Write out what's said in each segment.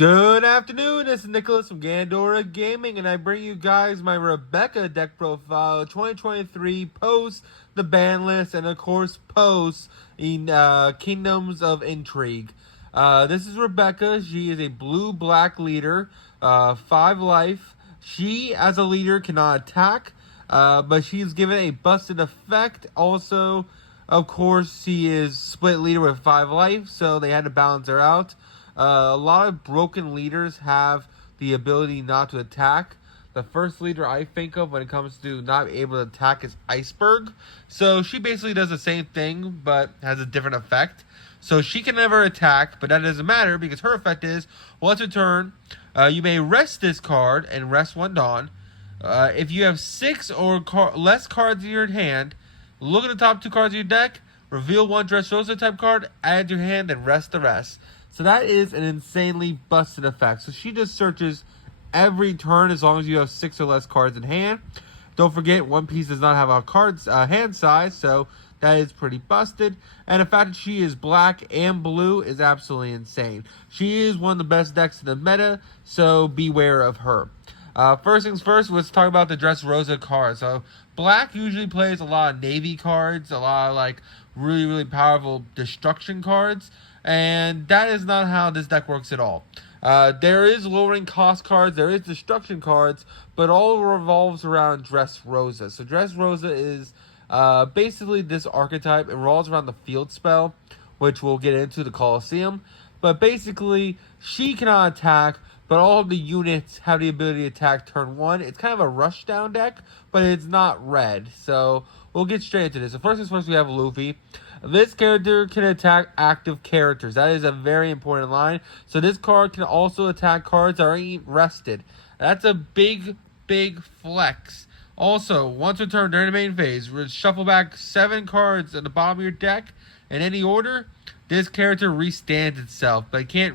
Good afternoon, this is Nicholas from Gandora Gaming, and I bring you guys my Rebecca deck profile 2023 post the ban list, and of course post in Kingdoms of Intrigue. This is Rebecca. She is a blue-black leader, 5 life. She, as a leader, cannot attack, but she's given a busted effect. Also, of course, she is split leader with 5 life, so they had to balance her out. A lot of broken leaders have the ability not to attack. The first leader I think of when it comes to not able to attack is Iceberg. So she basically does the same thing, but has a different effect. So she can never attack, but that doesn't matter because her effect is, once a turn, you may rest this card and rest 1 Dawn. If you have 6 or less cards in your hand, look at the top 2 cards of your deck, reveal 1 Dressrosa type card, add to your hand, and rest the rest. So that is an insanely busted effect. So she just searches every turn as long as you have 6 or less cards in hand. Don't forget, One Piece does not have a hand size, so that is pretty busted. And the fact that she is black and blue is absolutely insane. She is one of the best decks in the meta, so beware of her. First things first, let's talk about the Dressrosa cards. So black usually plays a lot of navy cards, a lot of like really powerful destruction cards. And that is not how this deck works at all. There is lowering cost cards, there is destruction cards, but all revolves around Dressrosa. So Dressrosa is basically this archetype. It revolves around the field spell, which we'll get into the Colosseum. But basically, she cannot attack, but all of the units have the ability to attack turn 1. It's kind of a rush down deck, but it's not red. So we'll get straight into this. So first things first, we have Luffy. This character can attack active characters. That is a very important line. So this card can also attack cards that are rested. That's a big flex. Also, once a turn during the main phase, shuffle back 7 cards at the bottom of your deck in any order. This character restands itself, but it can't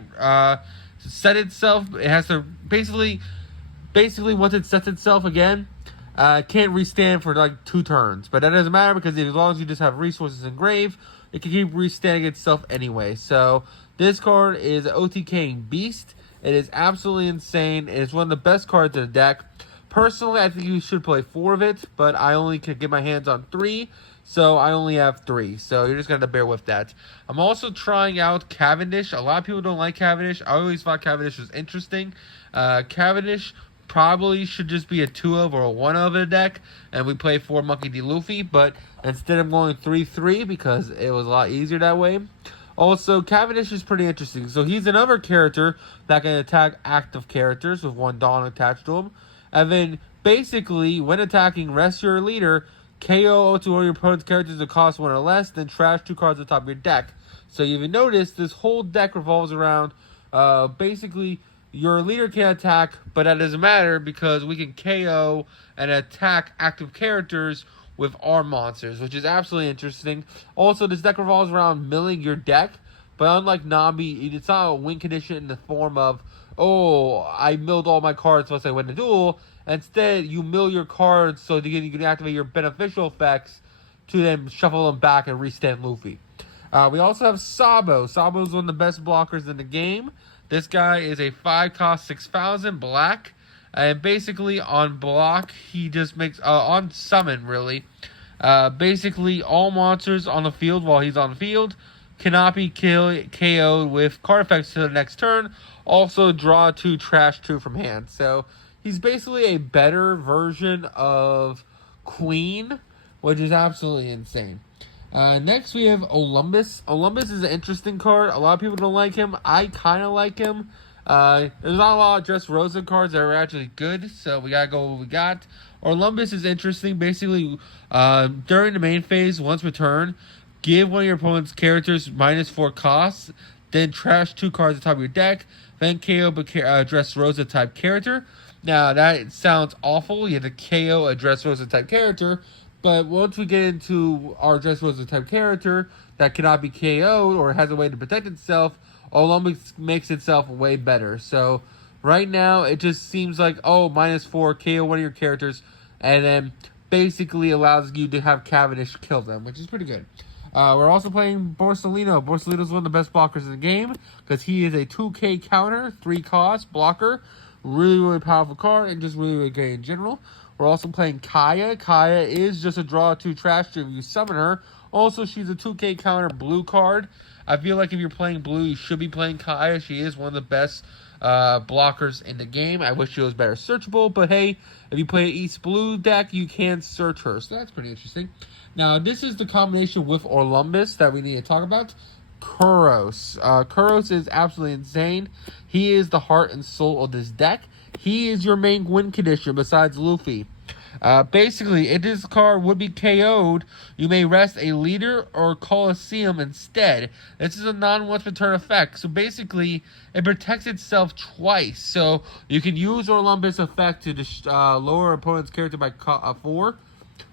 set itself. It has to basically once it sets itself again, can't restand for like 2 turns. But that doesn't matter because as long as you just have resources in grave, it can keep restanding itself anyway. So this card is OTKing Beast. It is absolutely insane. It's one of the best cards in the deck. Personally, I think you should play 4 of it, but I only can get my hands on 3. So I only have 3. So you're just going to bear with that. I'm also trying out Cavendish. A lot of people don't like Cavendish. I always thought Cavendish was interesting. Cavendish probably should just be a 2 of or a 1 of in a deck, and we play 4 Monkey D. Luffy, but instead I'm going 3-3 because it was a lot easier that way. Also, Cavendish is pretty interesting. So he's another character that can attack active characters with 1 Dawn attached to him. And then, basically, when attacking, rest your leader, KO 2 of your opponent's characters that cost 1 or less, then trash 2 cards on top of your deck. So you've noticed this whole deck revolves around, basically, your leader can attack, but that doesn't matter because we can KO and attack active characters with our monsters, which is absolutely interesting. Also, this deck revolves around milling your deck, but unlike Nabi, it's not a win condition in the form of, oh, I milled all my cards once I win the duel. Instead, you mill your cards so that you can activate your beneficial effects to then shuffle them back and restand Luffy. We also have Sabo. Sabo is one of the best blockers in the game. This guy is a 5 cost 6,000 black. And basically on block, he just makes, on summon really, basically all monsters on the field while he's on the field cannot be KO'd with card effects to the next turn. Also draw 2, trash 2 from hand. So he's basically a better version of Queen, which is absolutely insane. Next we have Olympus. Olympus is an interesting card. A lot of people don't like him. I kind of like him. There's not a lot of Dressrosa cards that are actually good, so we gotta go with what we got. Olympus is interesting. Basically, during the main phase, once per turn, give one of your opponent's characters -4 costs, then trash 2 cards on top of your deck, then KO a Dressrosa type character. Now, that sounds awful. You have to KO a Dressrosa type character, but once we get into our Dressrosa type character that cannot be KO'd or has a way to protect itself, Olympus makes itself way better. So right now, it just seems like, oh, -4, KO one of your characters, and then basically allows you to have Cavendish kill them, which is pretty good. We're also playing Borsalino. Borsalino's one of the best blockers in the game because he is a 2K counter, 3 cost blocker. Really, really powerful card and just really, really great in general. We're also playing Kaya. Kaya is just a draw 2 trash if you summon her. Also, she's a 2K counter blue card. I feel like if you're playing blue, you should be playing Kaya. She is one of the best blockers in the game. I wish she was better searchable, but hey, if you play an East Blue deck, you can search her. So that's pretty interesting. Now, this is the combination with Orlumbus that we need to talk about. Kuros. Kuros is absolutely insane. He is the heart and soul of this deck. He is your main win condition besides Luffy. Basically, if this card would be KO'd, you may rest a leader or Colosseum instead. This is a non-once per turn effect, so basically, it protects itself twice. So, you can use Orlumbus effect to lower opponent's character by 4.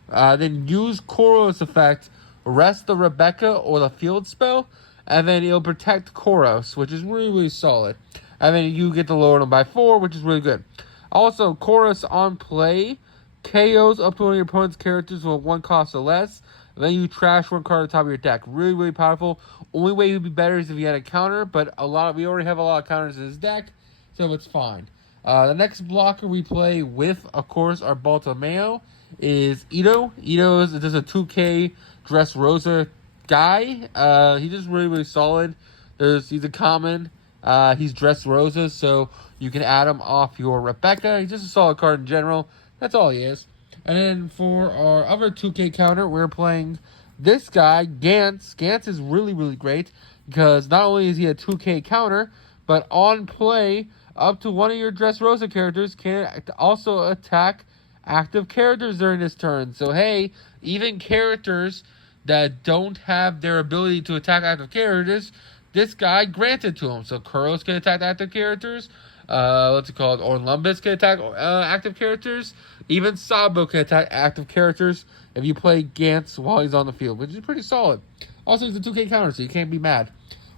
Then use Koros effect, rest the Rebecca or the field spell, and then it'll protect Koros, which is really, really solid. And then you get to lower them by 4, which is really good. Also, Koros on play KOs up to one of your opponent's characters with 1 cost or less. And then you trash 1 card on top of your deck. Really, really powerful. Only way it would be better is if you had a counter, but we already have a lot of counters in this deck, so it's fine. The next blocker we play with, of course, our Baltimeo is Ito. Ito is just a 2K Dressrosa guy. He's just really, really solid. He's a common. He's Dressrosa, so you can add him off your Rebecca. He's just a solid card in general. That's all he is. And then for our other 2K counter, we're playing this guy, Gantz. Gantz is really, really great because not only is he a 2K counter, but on play, up to one of your Dressrosa characters can also attack active characters during this turn. So, hey, even characters that don't have their ability to attack active characters, this guy granted to him. So, Kuros can attack active characters. What's it called? Orlumbus can attack active characters. Even Sabo can attack active characters if you play Gantz while he's on the field, which is pretty solid. Also, he's a 2K counter, so you can't be mad.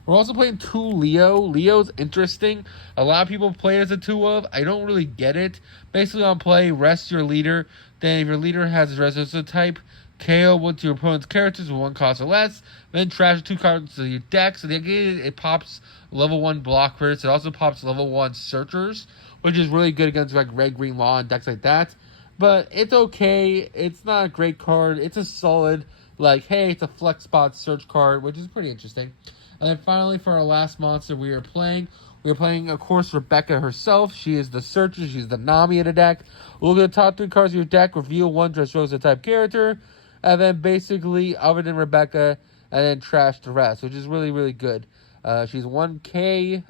We're also playing 2 Leo. Leo's interesting. A lot of people play as a 2 of. I don't really get it. Basically, on play, rest your leader. Then, if your leader has a Dressrosa type, KO one to your opponent's characters with 1 cost or less. Then trash 2 cards to your deck. So again, it pops level 1 blockers. It also pops level 1 searchers, which is really good against like red, green, law, and decks like that. But it's okay. It's not a great card. It's a solid, like, hey, it's a flex spot search card, which is pretty interesting. And then finally, for our last monster we are playing, of course, Rebecca herself. She is the searcher. She's the Nami of the deck. Look at the top 3 cards of your deck. Reveal 1 Dressrosa type character. And then basically, other than Rebecca, and then trash the rest, which is really, really good. She's 1K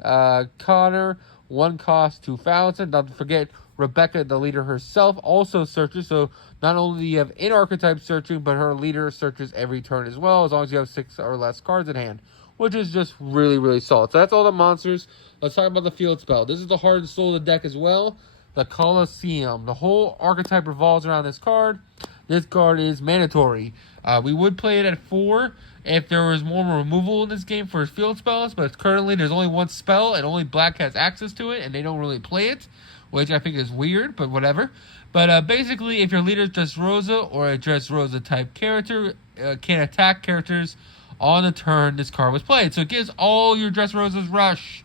Connor, 1 cost 2,000. Not to forget, Rebecca, the leader herself, also searches. So not only do you have in-archetype searching, but her leader searches every turn as well, as long as you have 6 or less cards in hand, which is just really, really solid. So that's all the monsters. Let's talk about the field spell. This is the heart and soul of the deck as well. The Colosseum. The whole archetype revolves around this card. This card is mandatory. We would play it at 4 if there was more removal in this game for field spells, but currently there's only 1 spell and only Black has access to it, and they don't really play it, which I think is weird, but whatever. But basically, if your leader is Dressrosa or a Dressrosa type character can attack characters on the turn this card was played. So it gives all your Dressrosas rush,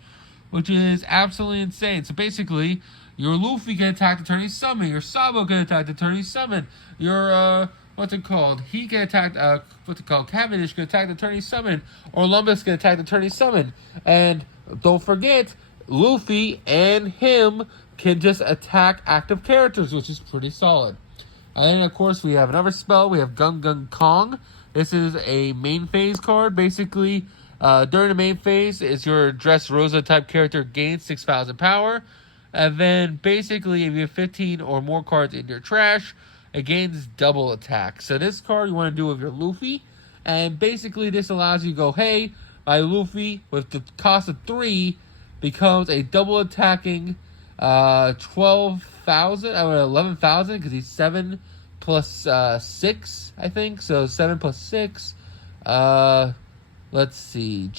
which is absolutely insane. So basically, your Luffy can attack the turn he summon. Your Sabo can attack the turn he summon. Your, he can attack, Cavendish can attack the turn he summon. Or Orlumbus can attack the turn he summon. And don't forget, Luffy and him can just attack active characters, which is pretty solid. And then, of course, we have another spell. We have Gung Gung Kong. This is a main phase card. Basically, during the main phase, is your Dressrosa type character gains 6,000 power. And then, basically, if you have 15 or more cards in your trash, it gains double attack. So this card you want to do with your Luffy. And basically, this allows you to go, hey, my Luffy, with the cost of 3, becomes a double attacking 12,000, 11,000, because he's 7 plus 6, I think. So 7 plus 6. Let's see.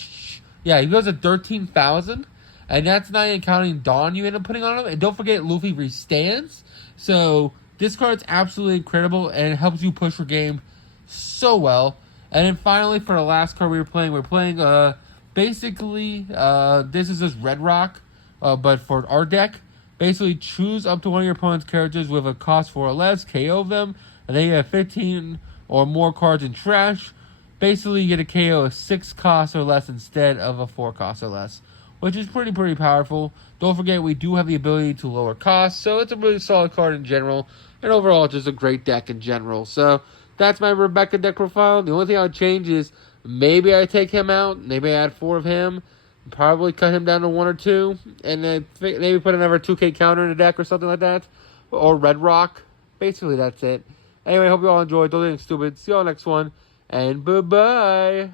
Yeah, he goes at 13,000. And that's not even counting Dawn you end up putting on him. And don't forget, Luffy restands. So this card's absolutely incredible, and it helps you push your game so well. And then finally, for the last card we're playing basically, this is just Red Rock, but for our deck. Basically, choose up to one of your opponent's characters with a cost 4 or less, KO them, and then you have 15 or more cards in trash. Basically, you get a KO of 6 costs or less instead of a 4 cost or less, which is pretty powerful. Don't forget, we do have the ability to lower costs, so it's a really solid card in general, and overall, it's just a great deck in general. So, that's my Rebecca deck profile. The only thing I would change is maybe I take him out, maybe I add 4 of him, probably cut him down to 1 or 2, and then maybe put another 2K counter in the deck or something like that, or Red Rock. Basically, that's it. Anyway, hope you all enjoyed. Don't do anything stupid. See you all next one, and bye-bye.